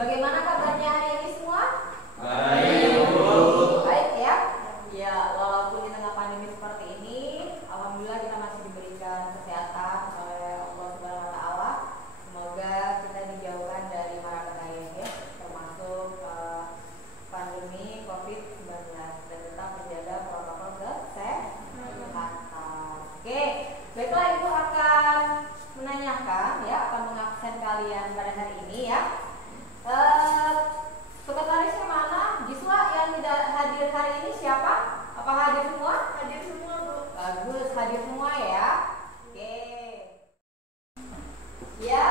Bagaimana kabarnya hari ini semua? Baik, Bu. Baik ya? Ya, walaupun di tengah pandemi seperti ini, alhamdulillah kita masih diberikan kesehatan oleh Allah Subhanahu wa taala. Semoga kita dijauhkan dari mara bahaya ya, termasuk pandemi Covid-19 dan tetap menjaga protokol kesehatan. Oke, baiklah Ibu akan menanyakan ya, akan mengabsen kalian pada hari ini ya. Sekretarisnya mana? Giswa yang tidak hadir hari ini siapa? Apakah hadir semua? Hadir semua, Bu. Bagus, hadir semua ya. Oke. Ya,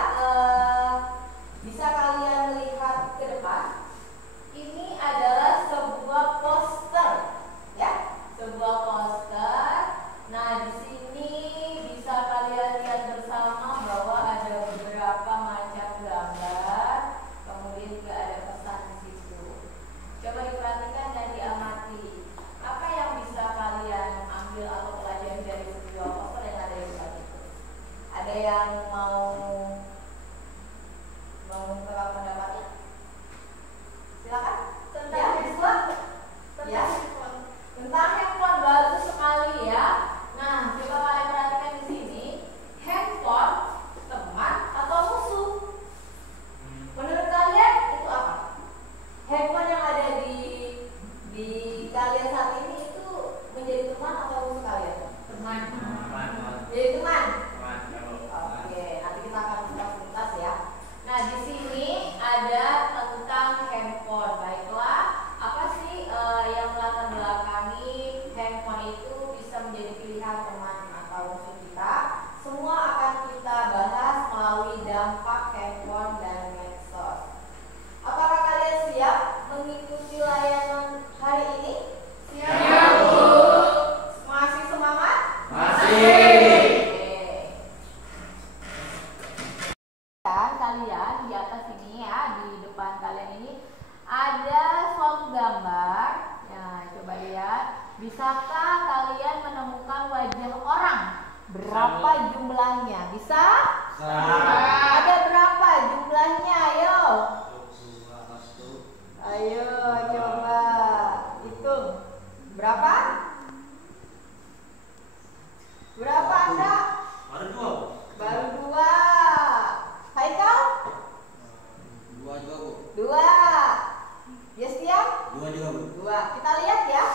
bisa kalian lihat ke depan. Ini adalah sebuah poster, ya, sebuah poster. Nah, di sini bisa kalian lihat bersama bahwa ada beberapa macam gambar. Kemudian juga ada pesan di situ. Coba diperhatikan dan diamati. Apa yang bisa kalian ambil atau pelajari dari sebuah poster yang ada di depan itu? Ada yang mau mengungkapkan pendapatnya? Silakan. Tentang handphone. Ya. Tentang handphone, bagus sekali ya. Nah, coba kalian perhatikan di sini. Handphone teman atau musuh? Menurut kalian itu apa? Handphone yang ada di kalian saat ini itu menjadi teman atau musuh kalian? Teman. Jadi teman. Oke, nanti kita akan tuntas ya. Nah, di sini ada tentang handphone. Baiklah, apa sih yang melatar belakangi handphone itu bisa menjadi pilihan teman atau musuh kita? Semua akan kita bahas melalui dampak handphone dan medsos. Apakah kalian siap mengikuti layanan hari ini? Siap, Bu. Masih semangat? Masih. Dan kalian di atas ini ya, di depan kalian ini ada suatu gambar. Nah, coba lihat. Bisakah kalian menemukan wajah orang? Berapa jumlahnya? Bisa? Ada berapa jumlahnya? Ayo. Ayo coba hitung. Berapa? Berapa Anda? Baru dua. Haikal? Dua. Yestia? Dua. Kita lihat ya.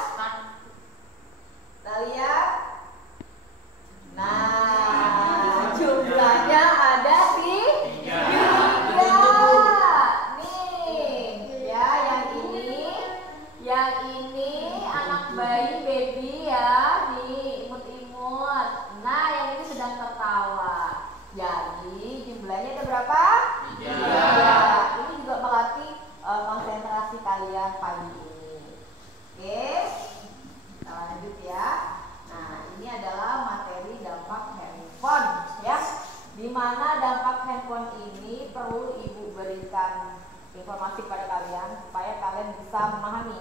Kita lihat. Nah, jumlahnya ada tiga. Nih, ya yang ini anak bayi baby ya, nih imut-imut. Nah, yang ini sedang tertawa. Jadi jumlahnya ada berapa? Tiga. Ini juga melatih konsentrasi kalian pagi ini. Oke, kita lanjut ya. Nah, ini adalah materi dampak handphone ya. Di mana dampak handphone ini perlu Ibu berikan informasi pada kalian supaya kalian bisa memahami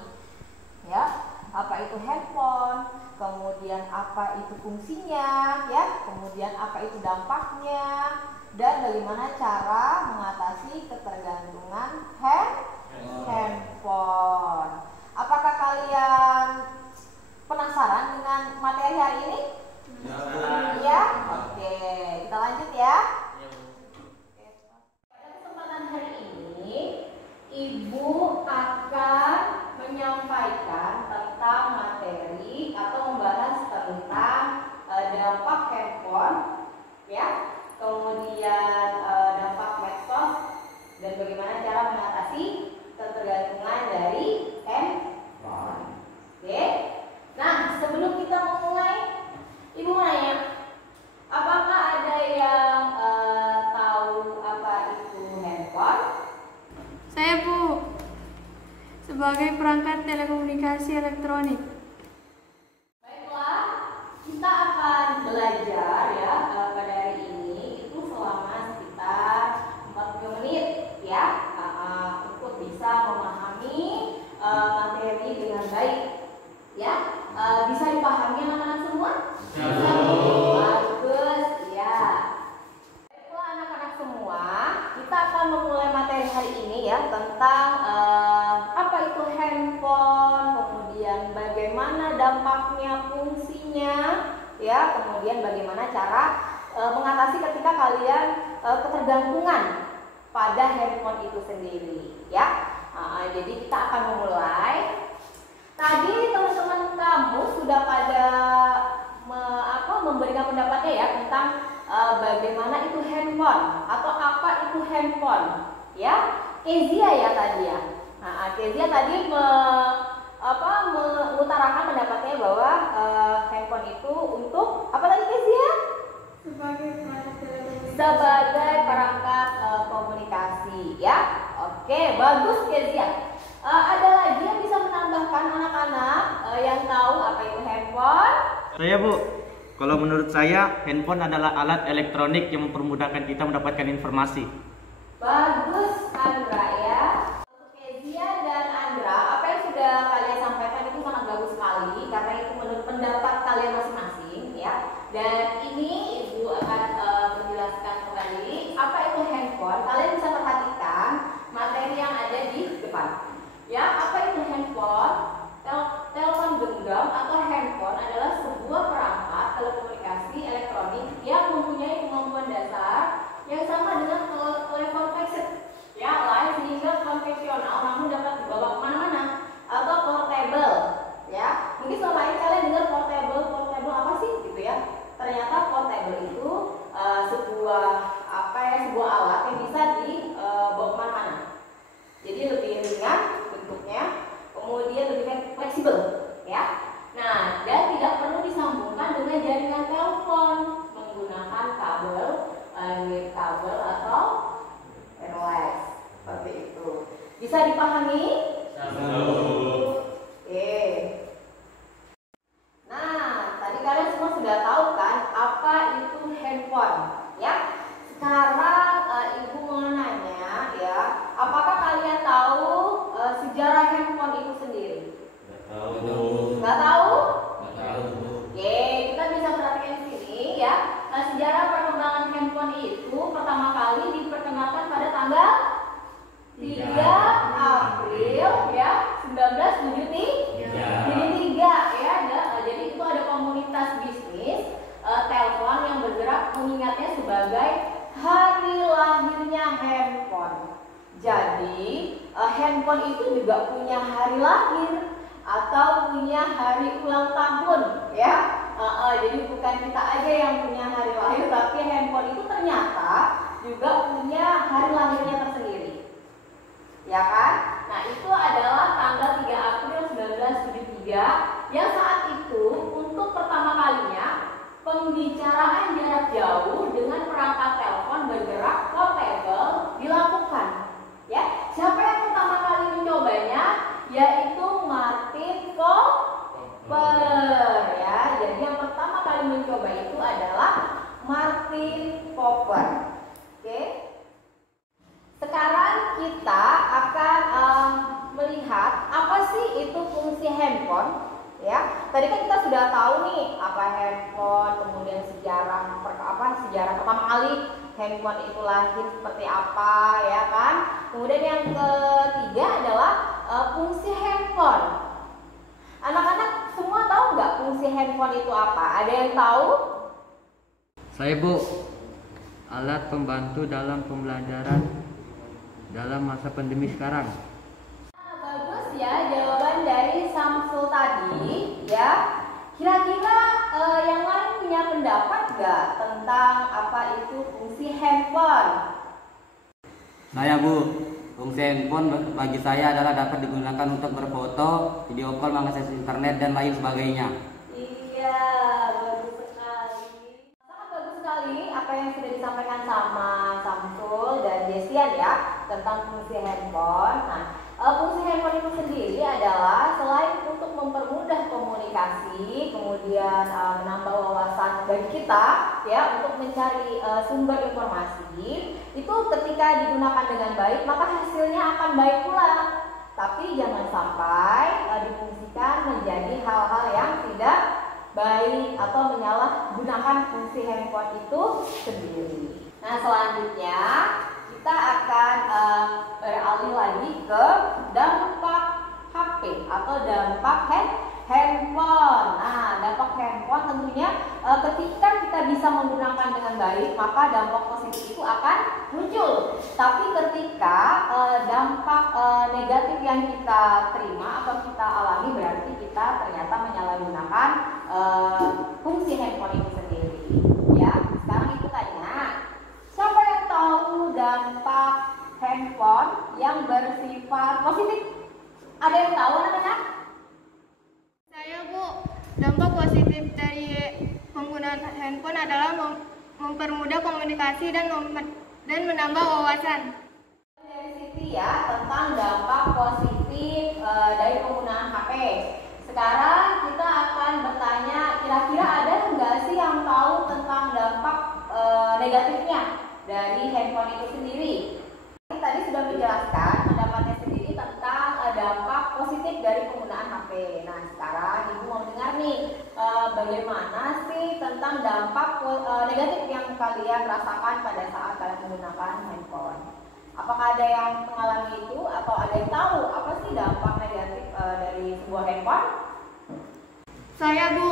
ya, apa itu handphone, kemudian apa itu fungsinya ya, kemudian apa itu dampaknya, dan bagaimana cara mengatasi ketergantungan handphone. Apakah kalian Penasaran dengan materi hari ini? Ya. Iya? Oke, kita lanjut ya. Pada kesempatan hari ini, Ibu akan menyampaikan tentang materi atau membahas tentang dampak handphone, ya, kemudian dampak medsos dan bagaimana cara mengatasi ketergantungan dari handphone. Oke. Nah, sebelum kita memulai, Ibu mau nanya, apakah ada yang tahu apa itu handphone? Saya, Bu, sebagai perangkat telekomunikasi elektronik. Baiklah, kita akan belajar ya pada hari ini itu selama sekitar 40 menit ya, untuk bisa memahami materi dengan baik. Ya, bisa dipahami anak-anak semua? Bisa. Bagus, ya. Baiklah anak-anak semua, kita akan memulai materi hari ini ya tentang apa itu handphone, kemudian bagaimana dampaknya, fungsinya, ya, kemudian bagaimana cara mengatasi ketika kalian ketergantungan pada handphone itu sendiri, ya. Jadi kita akan memulai. Tadi teman-teman kamu sudah pada memberikan pendapatnya ya tentang bagaimana itu handphone atau apa itu handphone, ya. Kezia ya tadi ya. Kezia tadi mengutarakan pendapatnya bahwa handphone itu untuk apa tadi Kezia? Sebagai perangkat komunikasi, ya. Oke, bagus Kezia. Ada lagi yang bisa menambahkan anak-anak yang tahu apa itu handphone? Saya, Bu. Kalau menurut saya, handphone adalah alat elektronik yang mempermudahkan kita mendapatkan informasi. Bagus, Andra ya. Untuk Kezia dan Andra, apa yang sudah kalian sampaikan itu sangat bagus sekali karena itu menurut pendapat kalian masing-masing, ya. Dan ini Ibu akan menjelaskan kembali apa itu handphone. Kalian bisa perhatikan materi yang ada di depan. Ya, apa itu handphone? Telepon genggam atau handphone adalah sebuah perangkat telekomunikasi elektronik yang mempunyai kemampuan dasar yang sama dengan telepon fixed, ya, lain sehingga konvensional namun dapat dibawa kemana-mana, atau portable, ya. Mungkin selama ini kalian dengar portable apa sih, gitu ya? Ternyata portable itu sebuah alat yang bisa dibawa kemana-mana. Jadi lebih ringan bentuknya, kemudian lebih fleksibel, ya. Nah, dan tidak perlu disambungkan dengan jaringan telepon menggunakan kabel atau wireless, seperti itu. Bisa dipahami? Oke. Nah, tadi kalian semua sudah tahu kan apa itu handphone, ya. Sekarang Ibu mau nanya, ya, apakah kalian tahu sejarah handphone itu sendiri? Nggak tahu? Oke, kita bisa perhatikan di sini ya. Sejarah perkembangan handphone itu pertama kali diperkenalkan pada tanggal 3 April ya 1973 ya. Jadi itu ada komunitas bisnis telepon yang bergerak mengingatnya sebagai hari lahirnya handphone. Jadi handphone itu juga punya hari lahir atau punya hari ulang tahun, ya. Jadi bukan kita aja yang punya hari lahir, tapi handphone itu ternyata juga punya hari lahirnya tersendiri, ya kan? Nah, itu adalah tanggal 3 April 1973 yang saat itu untuk pertama kalinya pembicaraan jarak jauh dengan perangkat telepon bergerak portable dilakukan. Ya, siapa yang pertama kali mencobanya? Yaitu Martin Cooper. Ya, jadi yang pertama kali mencoba itu adalah Martin Cooper. Oke. Sekarang kita akan melihat apa sih itu fungsi handphone. Ya, tadi kan kita sudah tahu nih apa handphone, kemudian sejarah pertama kali handphone itu lahir seperti apa, ya kan? Kemudian yang ketiga adalah fungsi handphone. Anak-anak semua tahu nggak fungsi handphone itu apa? Ada yang tahu? Saya Bu, alat pembantu dalam pembelajaran dalam masa pandemi sekarang. Nah, bagus ya jawaban dari Samsul tadi ya. Kira-kira yang lain punya pendapat nggak tentang apa itu fungsi handphone? Saya Bu, fungsi handphone bagi saya adalah dapat digunakan untuk berfoto, video call, mengakses internet dan lain sebagainya. Iya, bagus sekali. Sangat bagus sekali apa yang sudah disampaikan sama Samsul dan Jesian ya tentang fungsi handphone. Nah, fungsi handphone itu sendiri adalah selain untuk mempermudah komunikasi, kemudian menambah wawasan bagi kita ya untuk mencari sumber informasi, itu ketika digunakan dengan baik maka hasilnya akan baik pula. Tapi jangan sampai difungsikan menjadi hal-hal yang tidak baik atau menyalahgunakan fungsi handphone itu sendiri. Nah, selanjutnya kita akan beralih lagi ke dampak HP atau dampak handphone. Nah, dampak handphone tentunya ketika kita bisa menggunakan dengan baik, maka dampak positif itu akan muncul. Tapi ketika dampak negatif yang kita terima atau kita alami, berarti kita ternyata menyalahgunakan fungsi handphone itu sendiri. Ya, sekarang itu tanya, siapa yang tahu dampak handphone yang bersifat positif? Ada yang tahu anak-anak? Saya Bu, dampak positif dari penggunaan handphone adalah mempermudah komunikasi dan menambah wawasan. Dari Siti ya tentang dampak positif dari penggunaan HP. Sekarang kita akan bertanya, kira-kira ada nggak sih yang tahu tentang dampak negatifnya dari handphone itu sendiri? Tadi sudah menjelaskan pendapatnya sendiri tentang dampak positif dari penggunaan HP. Nah, sekarang Ibu mau dengar nih bagaimana sih tentang dampak negatif yang kalian rasakan pada saat kalian menggunakan handphone. Apakah ada yang mengalami itu atau ada yang tahu apa sih dampak negatif dari sebuah handphone? Saya Bu,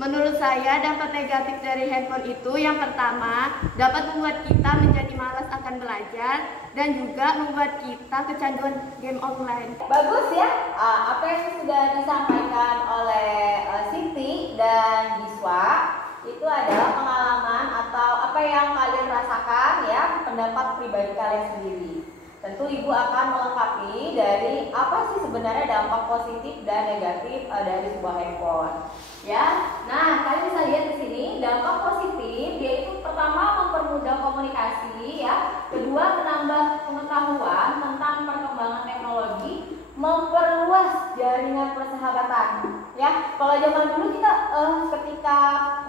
menurut saya dampak negatif dari handphone itu yang pertama dapat membuat kita menjadi malas akan belajar dan juga membuat kita kecanduan game online. Bagus ya, apa yang sudah disampaikan oleh Siti dan Biswa itu adalah pengalaman atau apa yang kalian rasakan ya, pendapat pribadi kalian sendiri. Tentu Ibu akan melengkapi dari apa sih sebenarnya dampak positif dan negatif dari sebuah handphone. Ya, nah kalian bisa lihat di sini dampak positif yaitu pertama mempermudah komunikasi ya, kedua menambah pengetahuan tentang perkembangan teknologi, memperluas jaringan persahabatan. Ya, kalau zaman dulu kita ketika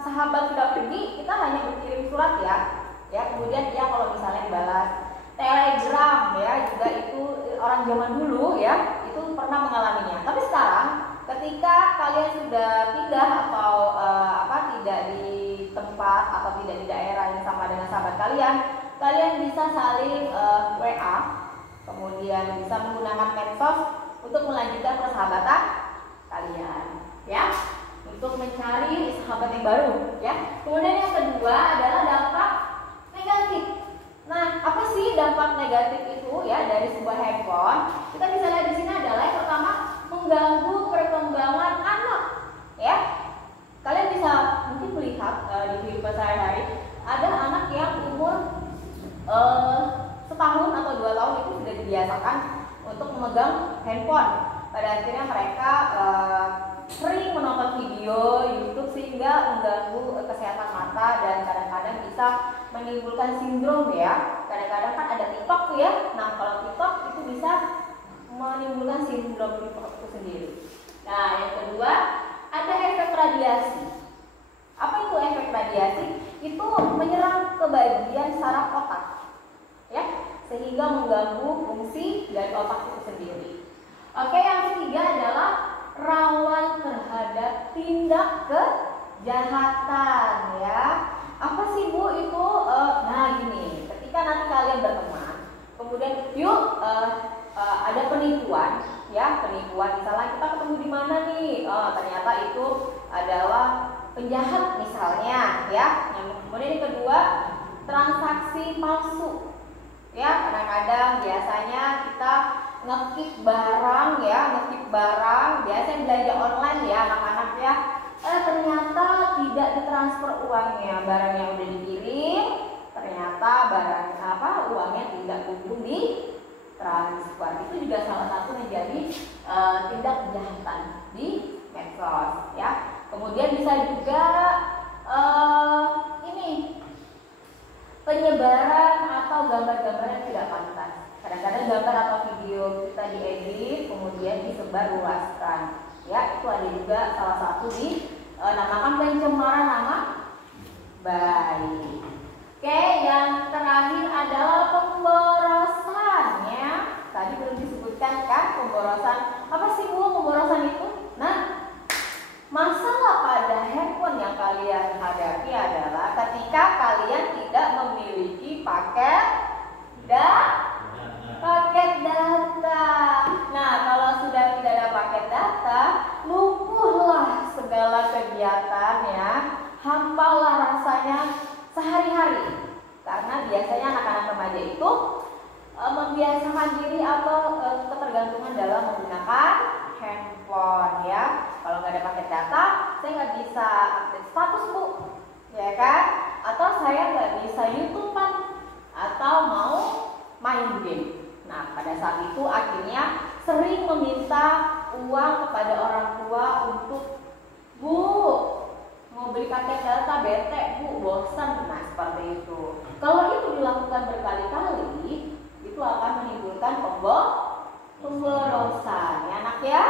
sahabat sudah pergi kita hanya berkirim surat ya kemudian dia kalau misalnya dibalas telegram ya juga itu orang zaman dulu ya itu pernah mengalaminya. Tapi sekarang ketika kalian sudah pindah atau tidak di tempat atau tidak di daerah yang sama dengan sahabat kalian, kalian bisa saling WA, kemudian bisa menggunakan medsos untuk melanjutkan persahabatan kalian, ya, untuk mencari sahabat yang baru, ya. Kemudian yang kedua adalah dampak negatif. Nah, apa sih dampak negatif itu ya dari sebuah handphone? Kita bisa lihat di sini adalah yang pertama mengganggu perkembangan anak, ya. Kalian bisa mungkin melihat di kehidupan sehari-hari ada anak yang umur setahun atau 2 tahun itu sudah dibiasakan untuk memegang handphone. Pada akhirnya mereka sering menonton video YouTube sehingga mengganggu kesehatan mata dan kadang-kadang bisa menimbulkan sindrom ya. Kadang-kadang kan ada TikTok tuh ya. Nah, kalau TikTok itu bisa menimbulkan sindrom TikTok itu sendiri. Nah, yang kedua ada efek radiasi. Apa itu efek radiasi? Itu menyerang ke bagian saraf otak, ya, sehingga mengganggu fungsi dari otak itu sendiri. Oke, yang ketiga adalah rawan terhadap tindak kejahatan, ya. Apa sih Bu itu? Nah gini, ketika nanti kalian berteman, kemudian yuk ada penipuan, ya penipuan. Misalnya kita ketemu di mana nih, ternyata itu adalah penjahat misalnya ya. Kemudian yang kedua, transaksi palsu ya. Kadang-kadang biasanya kita ngekip barang ya, biasanya belanja online ya anak-anak ya, ternyata tidak ditransfer uangnya, barangnya udah dikirim, ternyata uangnya tidak kunjung di transfer. Itu juga salah satu menjadi tindak kejahatan di medsos ya. Kemudian bisa juga penyebaran atau gambar-gambar yang tidak pantas. Kadang-kadang gambar atau video kita diedit kemudian disebar luaskan ya. Itu ada juga salah satu dinamakan pencemaran nama baik. Oke, yang terakhir adalah pemborosan ya. Tadi belum disebutkan kan pemborosan. Apa sih Bu pemborosan itu? Nah, masalah pada handphone yang kalian hadapi adalah ketika kalian tidak memiliki paket data. Nah, kalau sudah tidak ada paket data, lumpuhlah segala kegiatan ya. Hampalah rasanya sehari-hari. Karena biasanya anak-anak remaja itu membiasakan diri atau ketergantungan dalam menggunakan handphone ya. Kalau nggak ada paket data, saya nggak bisa update status Bu, ya kan? Atau saya nggak bisa YouTube-an atau mau main game. Nah, pada saat itu akhirnya sering meminta uang kepada orang tua untuk Bu, mau beli paket data bete Bu, bosan. Nah, seperti itu. Kalau itu dilakukan berkali-kali, itu akan menimbulkan pemborosan ya anak ya.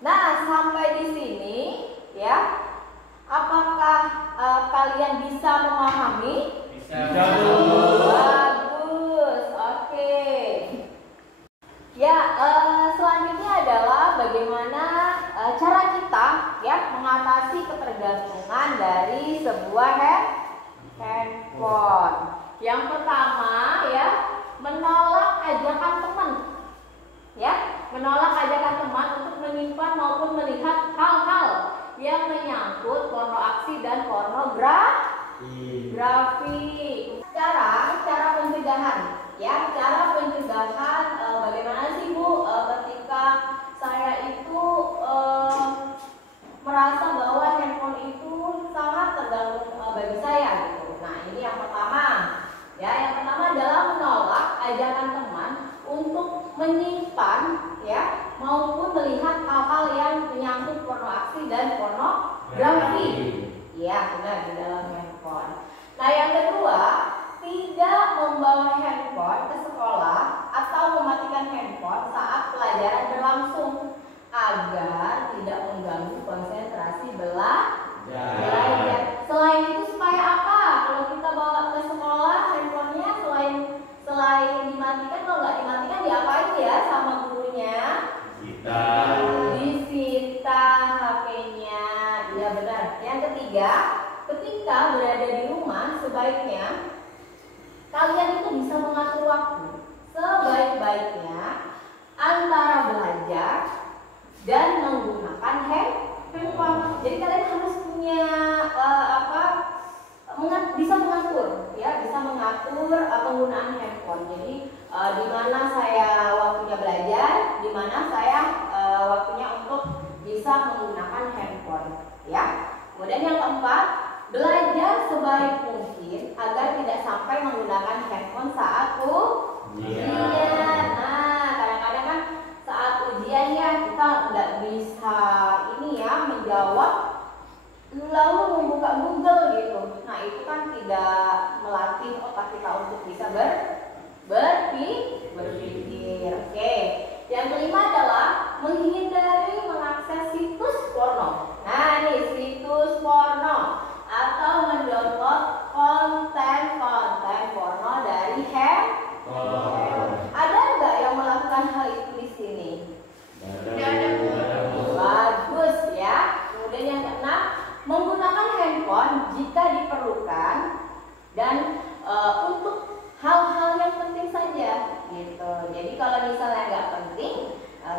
Nah, sampai di sini ya, apakah kalian bisa memahami? Bisa. Bagus, oke. Ya, selanjutnya adalah bagaimana cara kita ya mengatasi ketergantungan dari sebuah handphone. Yang pertama ya, menolak ajakan teman. Ya, menolak ajakan teman untuk menyimpan maupun melihat hal-hal yang menyangkut porno aksi dan pornografi. Cara pencegahan. Ya, cara pencegahan bagaimana sih Bu ketika saya itu merasa bahwa handphone itu sangat tergantung bagi saya gitu. Nah, ini yang pertama. Ya, yang pertama adalah menolak ajakan teman untuk menyimpan ya maupun melihat hal-hal yang menyangkut porno aksi dan pornografi. Ya, benar, di dalam handphone. Nah, yang kedua, tidak membawa handphone ke sekolah atau mematikan handphone saat pelajaran berlangsung agar tidak mengganggu konsentrasi belajar. Selain itu supaya apa? Kalau kita bawa ke sekolah handphonenya selain dimatikan, kalau nggak dimatikan diapain ya sama gurunya? Disita HP-nya. Ya benar. Yang ketiga, ketika berada di rumah sebaiknya kalian itu bisa mengatur waktu sebaik-baiknya antara belajar dan menggunakan handphone. Jadi kalian harus punya bisa mengatur penggunaan handphone. Jadi di mana saya waktunya belajar, di mana saya waktunya untuk bisa menggunakan handphone. Ya. Kemudian yang keempat, belajar sebaik mungkin agar tidak sampai menggunakan handphone saat ujian. Nah, kadang-kadang kan saat ujian ya kita nggak bisa menjawab lalu membuka Google gitu. Nah, itu kan tidak melatih otak kita untuk bisa berpikir. Oke. Yang kelima adalah menghindari mengakses situs porno. Nah, nih situs porno atau mendownload konten porno dari handphone. Ada nggak yang melakukan hal itu di sini? Bagus ya. Kemudian yang keenam, menggunakan handphone jika diperlukan dan untuk hal-hal yang penting saja gitu. Jadi kalau misalnya nggak penting,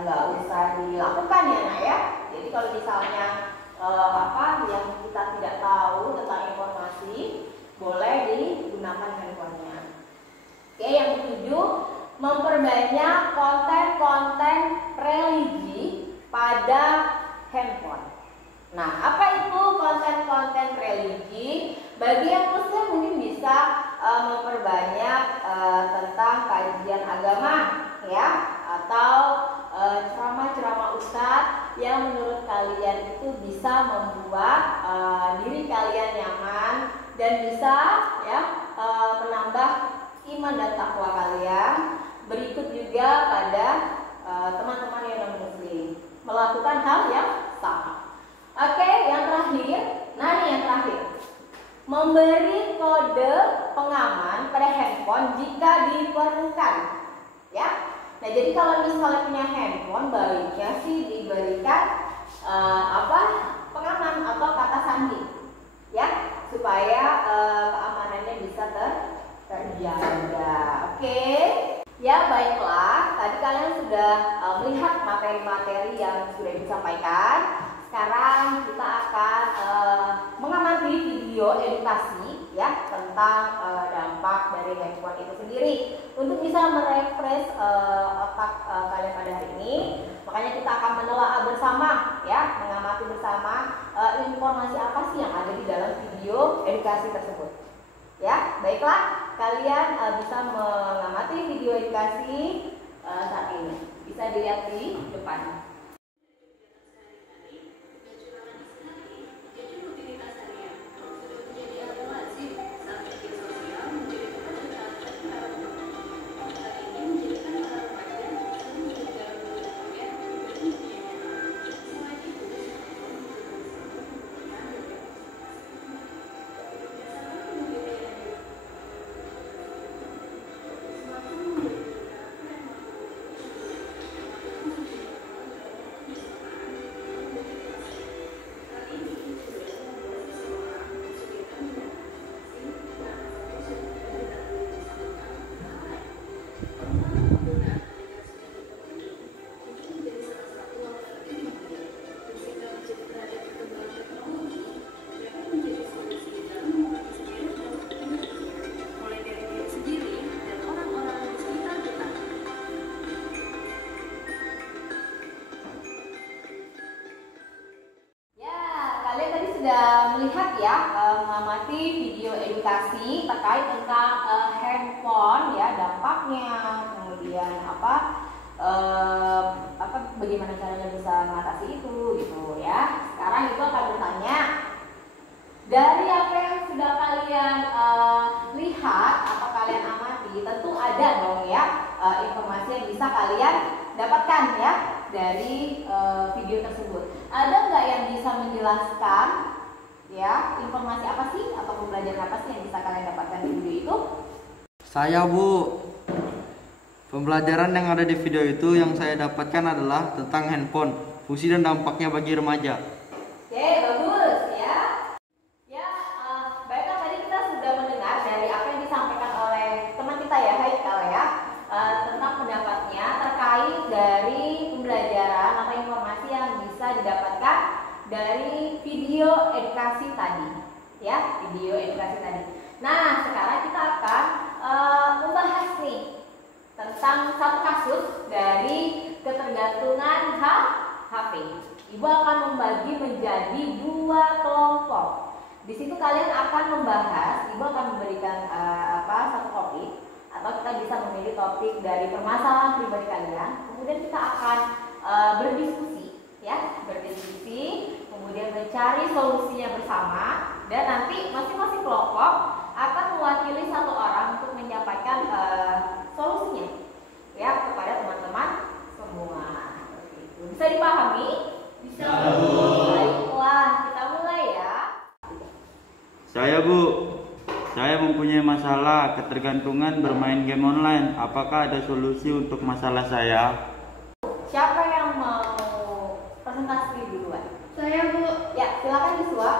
nggak usah dilakukan ya nak ya. Jadi kalau misalnya apa yang kita tidak tahu tentang informasi, boleh digunakan handphonenya. Oke, yang ketujuh, memperbanyak konten-konten religi pada handphone. Nah, apa itu konten-konten religi? Bagi yang Muslim mungkin bisa memperbanyak tentang kajian agama, ya, atau ceramah-ceramah ustadz yang menurut kalian itu bisa membuat diri kalian nyaman dan bisa ya menambah iman dan takwa kalian. Berikut juga pada teman-teman yang non-muslim melakukan hal yang sama. Oke, yang terakhir, nah ini yang terakhir, memberi kode pengaman pada handphone jika diperlukan, ya. Nah, jadi kalau misalnya punya handphone, baiknya sih diberikan pengaman atau kata sandi, ya, supaya keamanannya bisa terjaga. Oke. Ya, baiklah. Tadi kalian sudah melihat materi-materi yang sudah disampaikan. Sekarang kita akan mengamati video edukasi ya tentang dampak dari handphone itu sendiri untuk bisa merefresh otak kalian pada hari ini. Makanya kita akan menelaah bersama ya, mengamati bersama informasi apa sih yang ada di dalam video edukasi tersebut. Ya, baiklah, kalian bisa mengamati video edukasi saat ini. Bisa dilihat di depan. Sudah melihat ya, mengamati video edukasi terkait tentang handphone ya, dampaknya, kemudian bagaimana caranya bisa mengatasi itu gitu ya. Sekarang Ibu akan bertanya, dari apa yang sudah kalian lihat atau kalian amati, tentu ada dong ya informasi yang bisa kalian dapatkan ya dari video tersebut. Ada nggak yang bisa menjelaskan ya informasi apa sih atau pembelajaran apa sih yang bisa kalian dapatkan di video itu? Saya, Bu. Pembelajaran yang ada di video itu yang saya dapatkan adalah tentang handphone, fungsi dan dampaknya bagi remaja. Oke, bagus ya. Ya, baiklah, tadi kita sudah mendengar dari apa yang disampaikan oleh teman kita ya, Haikal ya, tentang pendapatnya terkait dari pembelajaran atau informasi yang bisa didapatkan dari video edukasi tadi, ya, video edukasi tadi. Nah, sekarang kita akan membahas nih tentang satu kasus dari ketergantungan HP. Ibu akan membagi menjadi dua kelompok. Di situ kalian akan membahas, Ibu akan memberikan satu topik, atau kita bisa memilih topik dari permasalahan pribadi kalian. Kemudian kita akan berdiskusi, ya, kemudian mencari solusinya bersama, dan nanti masing-masing kelompok akan mewakili satu orang untuk menyampaikan solusinya, ya, kepada teman-teman semua. Bisa dipahami? Bisa. Baiklah, kita mulai ya. Saya, Bu. Saya mempunyai masalah ketergantungan bermain game online. Apakah ada solusi untuk masalah saya? Siapa yang mau presentasi duluan? Saya, Bu. Ya, silakan Yuswa.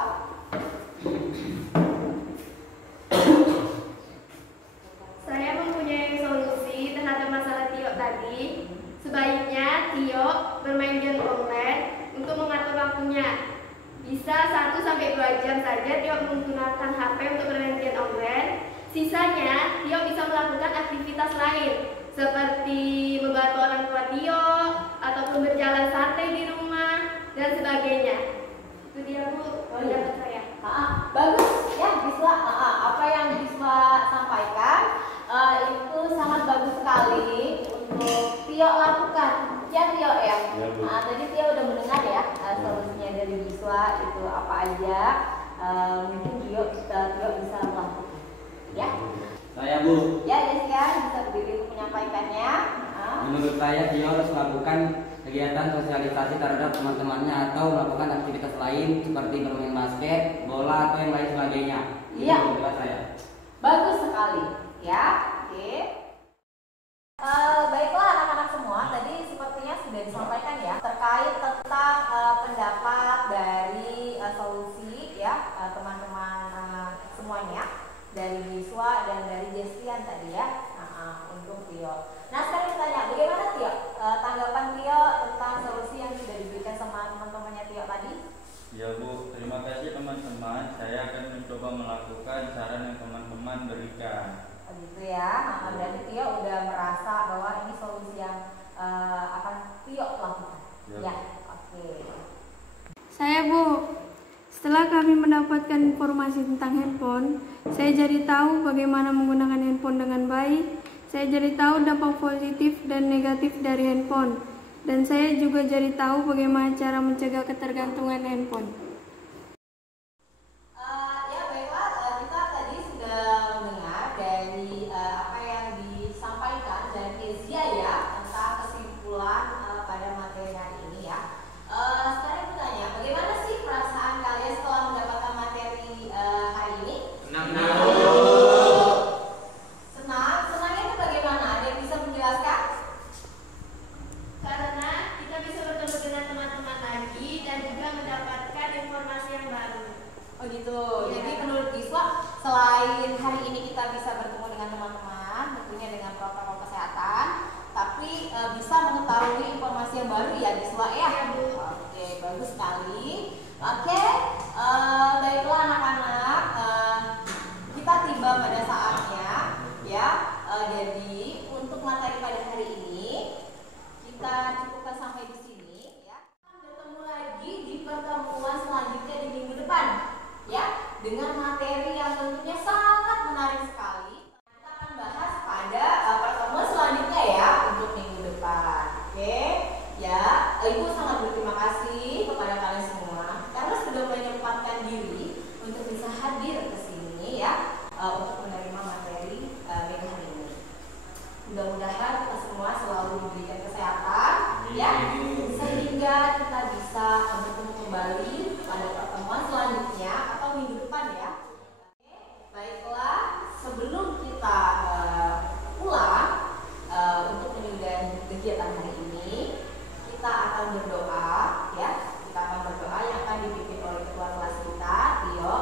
Saya mempunyai solusi terhadap masalah Tio tadi. Sebaiknya Tio jam saja Tio menggunakan HP untuk pergantian online. Sisanya Tio bisa melakukan aktivitas lain seperti membantu orang tua Tio ataupun berjalan santai di rumah dan sebagainya. Itu dia Bu pendapat saya. Bagus ya Biswa, apa yang Biswa sampaikan itu sangat bagus sekali untuk Tio lakukan ya Tio ya. Tadi Tio udah mendengar ya solusinya dari Biswa itu apa aja, mungkin Tio bisa melakukan ya. Saya Bu. Ya Jessica bisa berdiri untuk menyampaikannya. Menurut saya Tio harus melakukan kegiatan sosialisasi terhadap teman-temannya atau melakukan aktivitas lain seperti bermain basket, bola atau yang lain sebagainya. Iya. Itu menurut saya. Bagus sekali ya. Oke. Baiklah anak-anak semua, tadi sepertinya sudah disampaikan ya terkait tentang pendapat dari solusi ya teman-teman semuanya dari Biswa dan dari Jestian tadi ya untuk Tio. Nah sekarang kita tanya bagaimana Tio tanggapan Tio tentang solusi yang sudah diberikan sama teman-temannya Tio tadi? Ya Bu, terima kasih teman-teman. Saya akan mencoba melakukan saran yang teman-teman berikan. Begitu ya. Berarti Tio udah merasa bahwa ini solusi yang akan Tio lakukan. Ya, oke. Saya Bu, setelah kami mendapatkan informasi tentang handphone, saya jadi tahu bagaimana menggunakan handphone dengan baik. Saya jadi tahu dampak positif dan negatif dari handphone. Dan saya juga jadi tahu bagaimana cara mencegah ketergantungan handphone. Ya baiklah, kita tadi sudah mendengar dari apa yang disampaikan dari Kezia ya tentang kesimpulan pada materi hari ini ya. Sekarang kita tanya, bagaimana sih perasaan kalian setelah mendapatkan materi hari ini? Senang. Senangnya itu bagaimana? Ada yang bisa menjelaskan? Karena kita bisa bertemu dengan teman-teman lagi dan juga mendapatkan informasi yang baru. Oh gitu. Ya. Jadi menurut Biswa, selain hari ini kita bisa bertemu dengan teman-teman, tentunya dengan protokol kesehatan, tapi bisa mengetahui informasi yang baru ya Biswa ya. Ya, Bu. Oke, bagus sekali. Oke, baiklah anak-anak, kita tiba pada saatnya ya. Jadi untuk materi pada hari ini kita cukupkan sampai di sini ya. Bertemu lagi di pertemuan selanjutnya di minggu depan ya dengan materi yang tentunya sangat menarik sekali. Kita akan bahas pada pertemuan selanjutnya ya untuk minggu depan. Oke ya, Ibu sangat berterima kasih kepada kalian semua karena sudah menyempatkan diri untuk bisa hadir ke sini ya untuk menerima materi minggu hari ini. Mudah-mudahan kita semua selalu diberikan kesehatan ya sehingga kita bisa bertemu kembali pada pertemuan selanjutnya atau minggu depan ya. Baiklah, sebelum kita pulang untuk menyudahi kegiatan hari ini, kita akan berdoa ya. Kita akan berdoa yang akan dipimpin oleh ketua kelas kita Tio,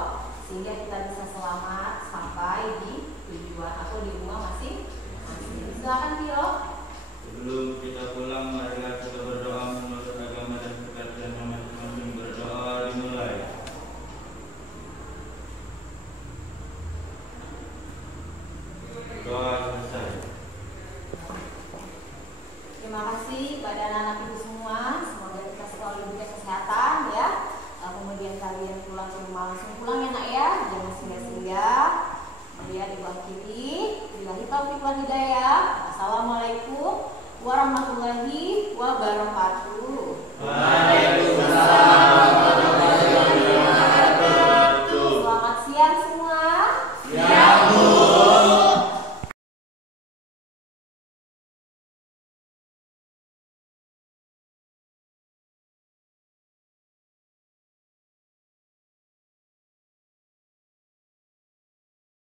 sehingga kita bisa selamat sampai di tujuan atau di rumah masing-masing. Silakan Tio. Sebelum kita pulang, marilah kita berdoa menurut agama dan kepercayaan masing-masing. Berdoa dimulai. Doa selesai. Terima kasih pada anak-anak ibu semua. Semoga kita selalu diberikan kesehatan ya. Kemudian kalian pulang ke rumah langsung pulang ya nak ya. Jangan singgah-singgah. Kemudian ibu akhiri. Billahi taufiq wal hidayah. Assalamualaikum warahmatullahi wabarakatuh. Waalaikumsalam warahmatullahi wabarakatuh. Selamat siang semua.